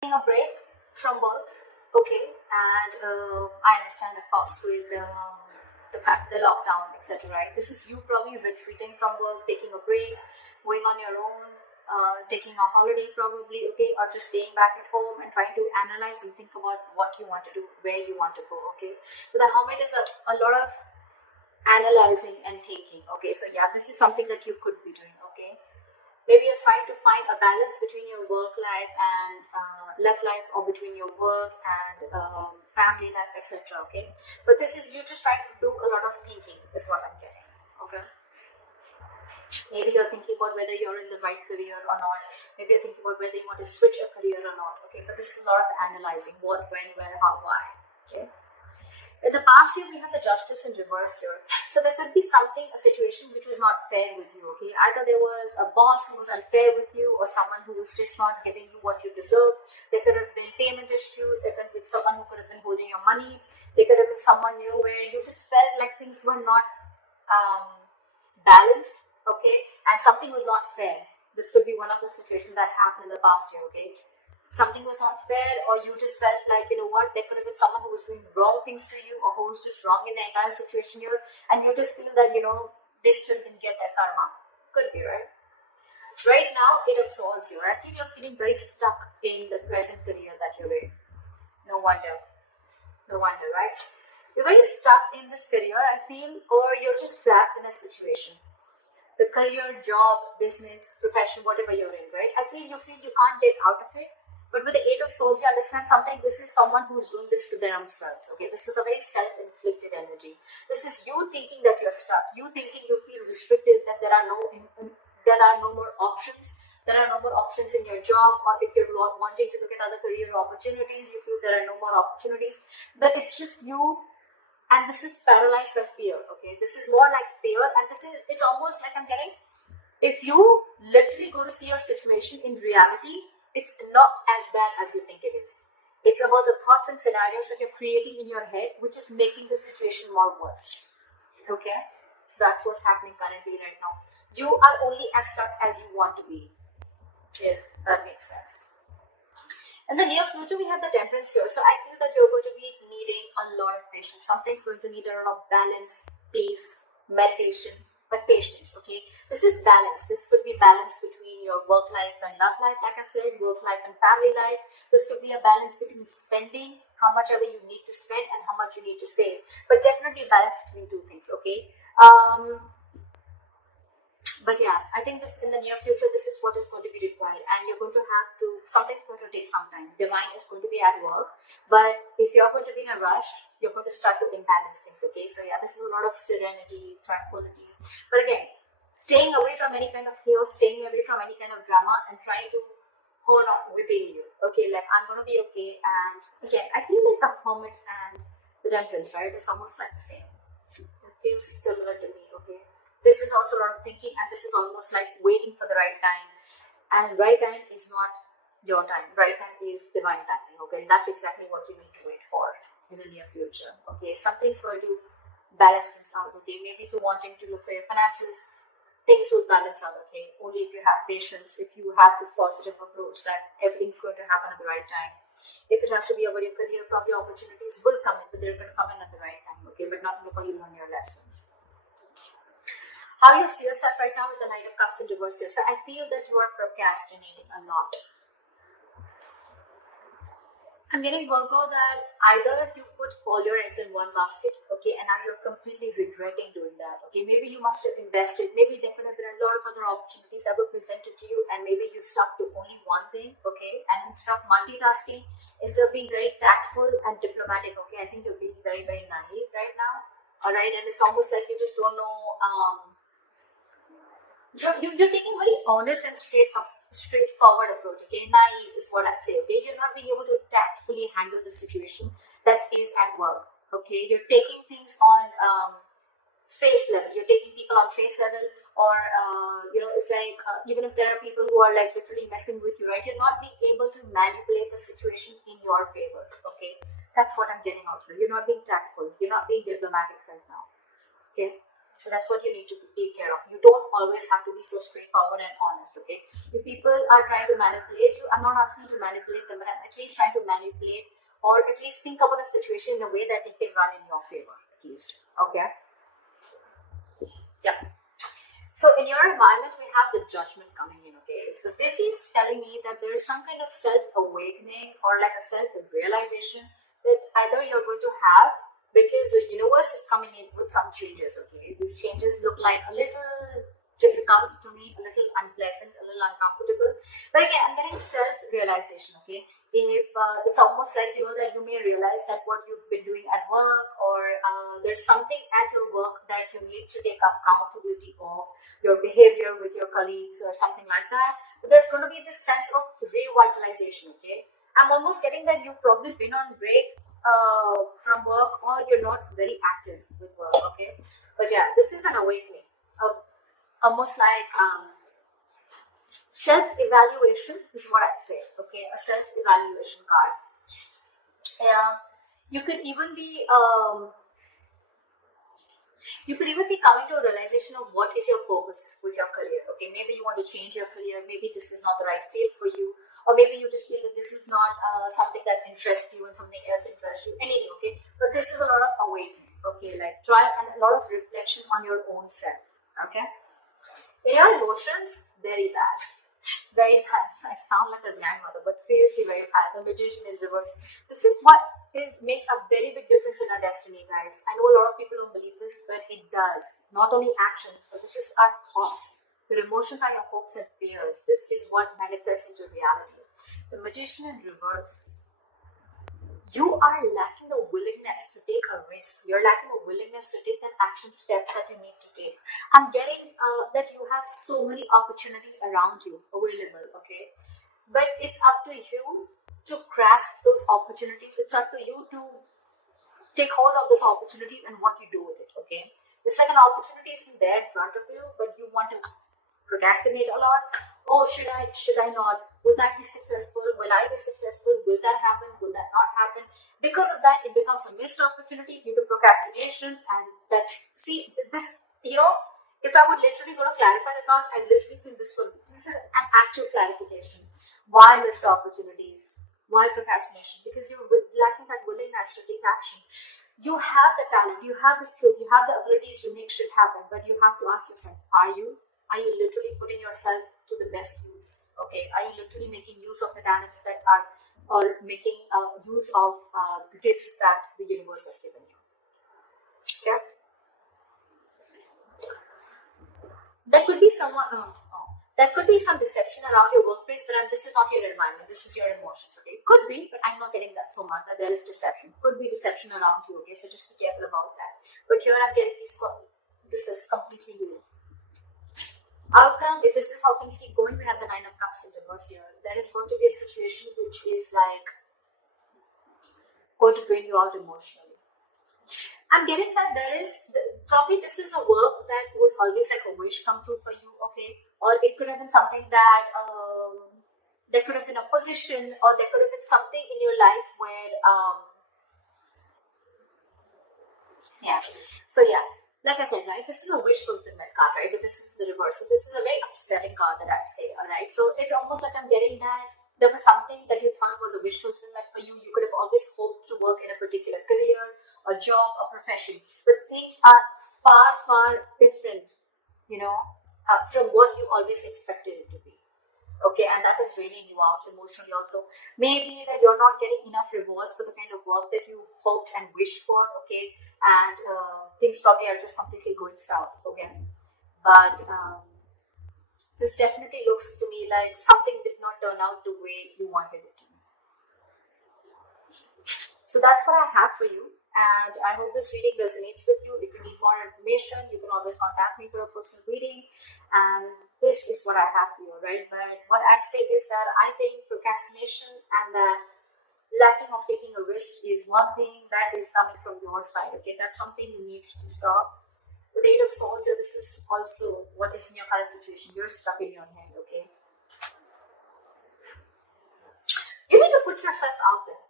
taking a break from work, okay, and I understand, of course, with the lockdown, etc. Right? This is you probably retreating from work, taking a break, going on your own, taking a holiday probably, okay, or just staying back at home and trying to analyze and think about what you want to do, where you want to go, okay. So the Hermit is a lot of analyzing and thinking, okay. So yeah, this is something that you could be doing, okay. Maybe you're trying to find a balance between your work life and love life, or between your work and family life, etc. Okay, but this is you just trying to do a lot of thinking, is what I'm getting. Okay, maybe you're thinking about whether you're in the right career or not. Maybe you're thinking about whether you want to switch a career or not. Okay, but this is a lot of analyzing: what, when, where, how, why. Okay. In the past year, we had the Justice in reverse here. So there could be something, a situation which was not fair with you, okay? Either there was a boss who was unfair with you, or someone who was just not giving you what you deserve. There could have been payment issues. There could have been someone who could have been holding your money. There could have been someone, where you just felt like things were not balanced, okay? And something was not fair. This could be one of the situations that happened in the past year, okay? Something was not fair, or you just felt like, there could have been someone who was doing wrong things to you, or who was just wrong in the entire situation here, and you just feel that, they still didn't get their karma. Could be, right? Right now, it absolves you. I think you're feeling very stuck in the present career that you're in. No wonder, right? You're very stuck in this career, I feel, or you're just trapped in a situation. The career, job, business, profession, whatever you're in, right? I feel you can't get out of it. But with the Eight of Swords, you understand something. This is someone who's doing this to themselves. Okay, this is a very self-inflicted energy. This is you thinking that you're stuck. You thinking you feel restricted, that there are no more options. There are no more options in your job, or if you're wanting to look at other career opportunities, you feel there are no more opportunities. But it's just you, and this is paralyzed by fear. Okay, this is more like fear, and it's almost like I'm getting. If you literally go to see your situation in reality, it's not as bad as you think it is. It's about the thoughts and scenarios that you're creating in your head, which is making the situation more worse. Okay? So that's what's happening currently right now. You are only as stuck as you want to be. If that makes sense. In the near future, we have the Temperance here. So I feel that you're going to be needing a lot of patience. Something's going to need a lot of balance, peace, meditation, but patience, okay? This is balance. This could be balance between your work life and love life, like I said, work life and family life. This could be a balance between spending, how much ever you need to spend, and how much you need to save. But definitely balance between two things, okay? But yeah, I think this in the near future, this is what is going to be required, and you're going to have to, something's going to take some time. Divine is going to be at work, but if you're going to be in a rush, you're going to start to imbalance things, okay? So yeah, this is a lot of serenity, tranquility. But again, staying away from any kind of chaos, staying away from any kind of drama, and trying to hold on within you, okay? Like, I'm going to be okay. And again, I feel like the Hermit and the Temperance, right? It's almost like the same. It feels similar to me, okay? This is also a lot of thinking, and this is almost like waiting for the right time. And right time is not your time. Right time is divine timing, okay? And that's exactly what you need to wait for in the near future, okay? Something's going to balance things out, okay? Maybe if you're wanting to look for your finances, things will balance out, okay? Only if you have patience, if you have this positive approach that everything's going to happen at the right time. If it has to be about your career, probably opportunities will come in, but they're going to come in at the right time, okay? But not before you learn your lessons. How you see yourself right now with the Knight of Cups in reverse here. So I feel that you are procrastinating a lot. I'm getting Virgo that either you put all your eggs in one basket, okay, and now you're completely regretting doing that, okay. Maybe you must have invested, maybe there could have been a lot of other opportunities that were presented to you, and maybe you stuck to only one thing, okay, and instead of multitasking, instead of being very tactful and diplomatic, okay, I think you're being very, very naive right now, all right, and it's almost like you just don't know, you're taking very honest and straightforward approach, okay? Naive is what I'd say, okay? You're not being able to tactfully handle the situation that is at work, okay? You're taking things on face level. You're taking people on face level, or it's like even if there are people who are like literally messing with you, right? You're not being able to manipulate the situation in your favor, okay? That's what I'm getting out here. You're not being tactful. You're not being diplomatic right now, okay? So that's what you need to take care of. You don't always have to be so straightforward and honest, okay? If people are trying to manipulate you, I'm not asking you to manipulate them, but I'm at least trying to manipulate or at least think about a situation in a way that it can run in your favor, at least, okay? Yeah. So in your environment, we have the judgment coming in, okay? So this is telling me that there is some kind of self-awakening or like a self-realization that either you're going to have, because the universe is coming in with some changes, okay? These changes look like a little difficult to me, a little unpleasant, a little uncomfortable. But again, I'm getting self-realization, okay? If it's almost like, you know, that you may realize that what you've been doing at work or there's something at your work that you need to take accountability of, your behavior with your colleagues or something like that. But there's going to be this sense of revitalization, okay? I'm almost getting that you've probably been on break from work or you're not very active with work, okay? But yeah, this is an awakening, almost like self-evaluation is what I'd say, okay? A self-evaluation card. You could even be coming to a realization of what is your purpose with your career, okay? Maybe you want to change your career, maybe this is not the right field for you, or maybe you just feel that this is not something that interests you and something else interests you, anything, okay? But this is a lot of awakening, okay? Like try and a lot of reflection on your own self, okay? In your emotions, very bad. Very bad. I sound like a grandmother, but seriously very bad. The Magician in reverse. This is what makes a very big difference in our destiny, guys. I know a lot of people don't believe this, but it does. Not only actions, but this is our thoughts. Your emotions are your hopes and fears. This is what manifests into reality. The Magician in reverse. You are lacking the willingness to take a risk. You're lacking the willingness to take that action steps that you need to take. I'm getting that you have so many opportunities around you available, okay? But it's up to you to grasp those opportunities. It's up to you to take hold of those opportunities and what you do with it, okay? It's like an opportunity is there in front of you, but you want to procrastinate a lot. Oh, should I not? Will that be successful? Will I be successful? Will that happen? Will that not happen? Because of that, it becomes a missed opportunity due to procrastination. And that, see, this, you know, if I would literally go to clarify the cards, I literally feel this is an actual clarification. Why missed opportunities? Why procrastination? Because you're lacking that willingness to take action. You have the talent, you have the skills, you have the abilities to make shit happen, but you have to ask yourself, are you literally putting yourself to the best use? Okay, are you literally making use of the talents that are, or making use of the gifts that the universe has given you? Okay, there could be someone, there could be some deception around your workplace, but this is not your environment, this is your emotions, okay? Could be, but I'm not getting that so much, that there is deception. Could be deception around you, okay? So just be careful about that. But here I'm getting this is completely you. Outcome, if this is how things keep going, we have the Nine of Cups in reverse here. There is going to be a situation which is like going to drain you out emotionally. I'm getting that there is, probably this is a work that was always like a wish come true for you, okay? Or it could have been something that, there could have been a position, or there could have been something in your life where, yeah. So yeah, like I said, right, this is a wish fulfillment card, right? But this is the reverse. So this is a very upsetting card that I say, alright? So it's almost like I'm getting that there was something that you thought was a wish fulfillment for you. You could have always hoped to work in a particular career, a job, a profession. But things are far, far different, you know, from what you always expected it to be. Okay, and that is draining you out emotionally also. Maybe that you're not getting enough rewards for the kind of work that you hoped and wished for, okay, and things probably are just completely going south, okay. But this definitely looks to me like something did not turn out the way you wanted it to. So that's what I have for you, and I hope this reading resonates with you. If you need more information, you can always contact me for a personal reading, and this is what I have for you, right? But what I'd say is that I think procrastination and that lacking of taking a risk is one thing that is coming from your side, okay? That's something you need to stop. With the Eight of Swords, this is also what is in your current situation. You're stuck in your head, okay? You need to put yourself out there,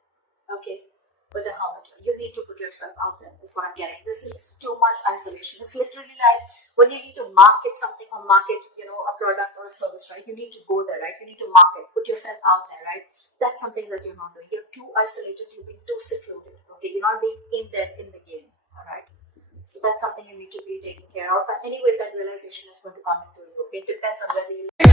okay? With the Hermit, you need to put yourself out there, is what I'm getting. This is too much isolation. It's literally like when you need to market something or market, a product or a service, right? You need to go there, right? You need to market, put yourself out there, right? That's something that you're not doing. You're too isolated, you've been too secluded, okay? You're not being in there in the game, all right? So that's something you need to be taking care of. And anyways, that realization is going to come into you, okay? It depends on whether you